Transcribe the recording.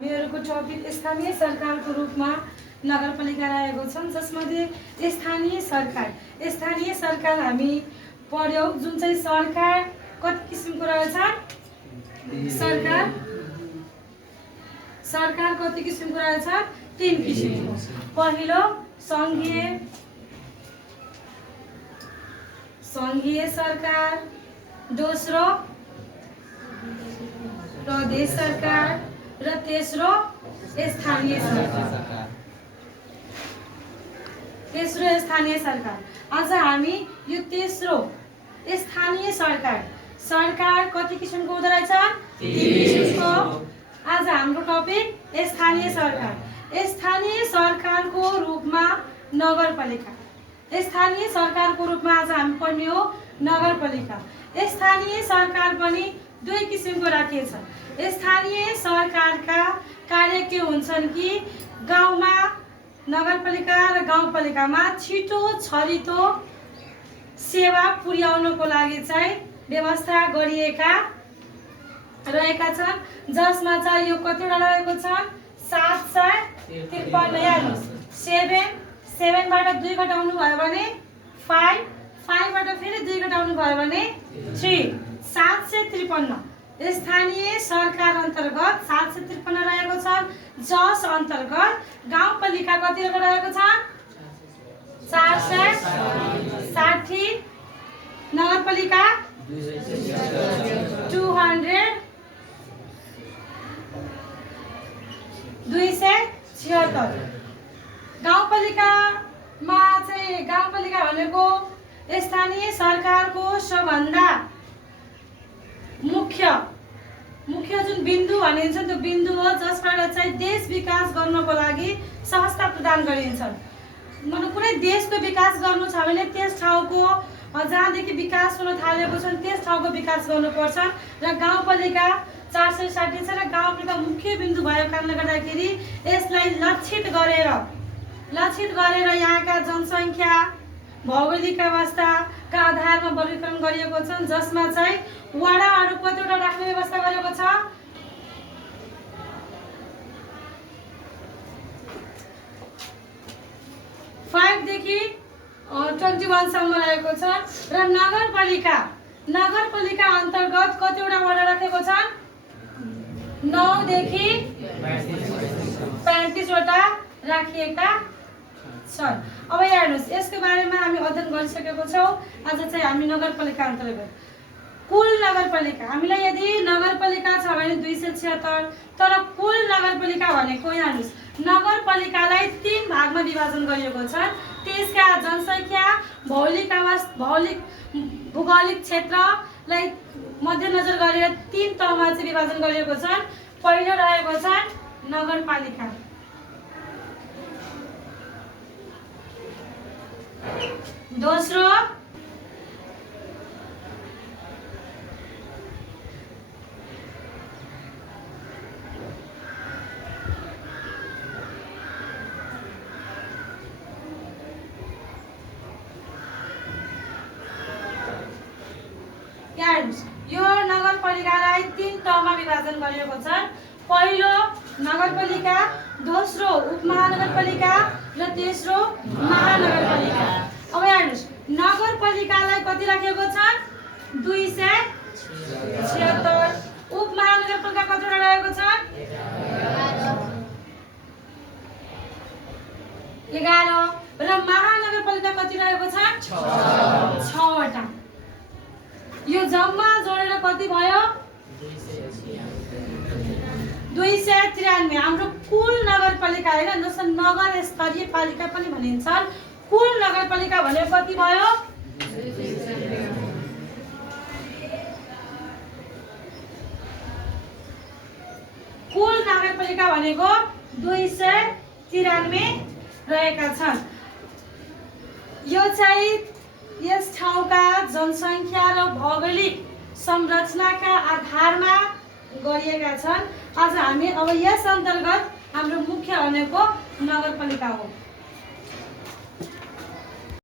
हामीहरूको टपिक स्थानीय सरकारको रूपमा नगरपालिका रहेको छन्, जसमध्ये स्थानीय सरकार हामी पढ्यौँ। जुन चाहिँ सरकार कति किसिमको रहेछ? सरकार कति किसिमको रहेछ? 3 किसिमको। पहिलो सङ्घीय सरकार, दोस्रो प्रदेश सरकार र तेस्रो स्थानीय सरकार। आज हामी यो तेस्रो स्थानीय सरकार कति किसिमको हुँदो रहेछ? 3 किसिमको। आज हाम्रो टपिक स्थानीय सरकारको रूपमा नगरपालिका। स्थानीय सरकारको रूपमा आज हामी पढ्ने हो नगरपालिका। स्थानीय सरकार पनि 2 किसिमको राखिएको छ। स्थानीय सरकारका कार्य के हुन्छन् कि गाउँमा नगरपालिका र गाउँपालिकामा छिटो छरितो सेवा पुर्याउनको लागि चाहिँ व्यवस्था गरिएका रहेका छन्, जसमा चाहिँ यो कतिवटा रहेको छ? 753। हेर्नुहोस्, 7 बाट 2 घटाउनु भयो भने 5 बाट फेरि 2 घटाउनु भयो भने 3, 753। स्थानीय सरकार अन्तर्गत 753 रहेको छ, जस अन्तर्गत गाउँपालिका कतिवटा रहेको छ? 460, नगरपालिका 276। गाउँपालिका भनेको स्थानीय सरकारको सबभन्दा मुख्य जुन बिन्दु भनिन्छ त्यो बिन्दु हो, जसबाट चाहिँ देश विकास गर्नको लागि सहजता प्रदान गरिन्छ। मतलब कुनै देशको विकास गर्नु छ भने त्यस ठाउँको जहाँदेखि विकास हुन थालेको छ त्यस ठाउँको विकास गर्नुपर्छ। र गाउँपालिका 460 छ र गाउँपालिका मुख्य बिन्दु भएको कारणले गर्दाखेरि यसलाई लक्षित गरेर यहाँका जनसङ्ख्या भौगोलिक अवस्थाका आधारमा वर्गीकरण गरिएको छ, जसमा चाहिँ वडाहरू कतिवटा राख्ने व्यवस्था गरेको छ? 5 देखि 21 सम्म रहेको छ। र नगरपालिका अन्तर्गत कतिवटा वडा राखेको छ? 9 देखि 35 वटा राखिएका छन्। अब हेर्नुहोस्, यसको बारेमा हामी अध्ययन गरिसकेको छौँ। आज चाहिँ हामी नगरपालिका अन्तर्गत कुल नगरपालिका, हामीलाई यदि नगरपालिका छ भने 276, तर कुल नगरपालिका भनेको हेर्नुहोस्, नगरपालिकालाई 3 भागमा विभाजन गरिएको छ। त्यसका जनसङ्ख्या भौगोलिक क्षेत्रलाई मध्यनजर गरेर 3 तहमा चाहिँ विभाजन गरिएको छ। पहिलो रहेको छ नगरपालिका, दोस्रो यो नगरपालिकालाई 3 तहमा विभाजन गरिएको छ। पहिलो नगरपालिका, दोस्रो उपमहानगरपालिका र तेस्रो महानगरपालिका। अब हेर्नुहोस्, नगरपालिकालाई कति राखेको छ? 276। उपमहानगरपालिका कतिवटा रहेको छ? 11। र महानगरपालिका कति रहेको छ? 6 वटा। यो जम्मा जोडेर कति भयो? 293। हाम्रो कुल नगरपालिका हैन, जसलाई नगर स्तरीय पालिका पनि भनिन्छ, कुल नगरपालिका भनेको कति भयो? 293। कुल नगरपालिका भनेको 293 रहेका छन्। यो चाहिँ यस ठाउँका जनसङ्ख्या र भौगोलिक संरचनाका आधारमा गरिएका छन्। आज हामी अब यस अन्तर्गत हाम्रो मुख्य भनेको नगरपालिका हो।